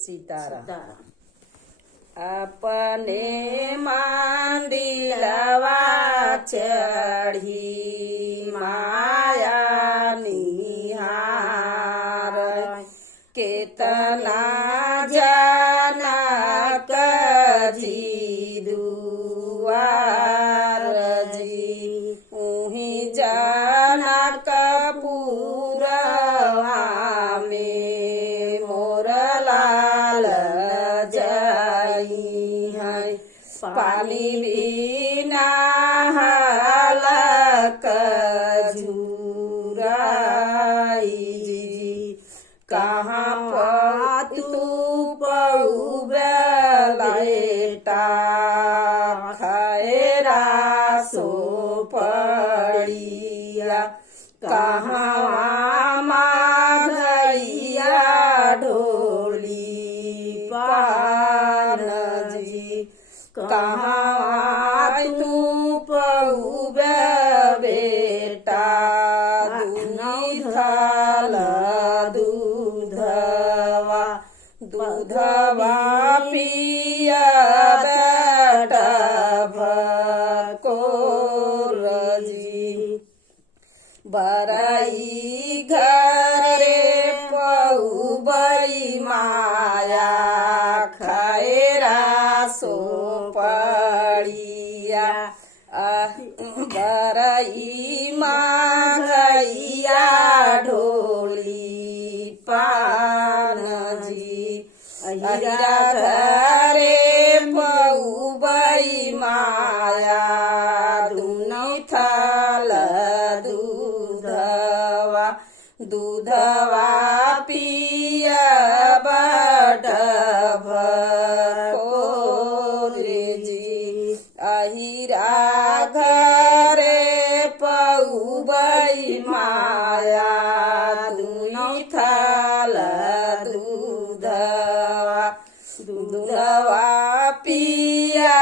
सीताराम। सीताराम। अपने मांडिलवा चढ़ी माया निहार केतना जनक जी दुआर जी उही जनक पुरवा में मोर लाल जाई है पानी बिना हलक झुराई कहाँ तू पउबलेटा खैरा सो पड़िया कहाँ माघैया ढोली पान जी कहाँ तू पउबे बेटा दूधल दूधवा दूधवा पिया भकोर जी बरई घरे पउबई माया खैरा सो पड़िया बरई माघैया ढोली पान जी अहिरा घरे पउबई माया दुनी थल दूधवा दूधवा पिया भकोर जी अहिरा घरे पउबई माया दुनी थल दूधवा दूधवा पिया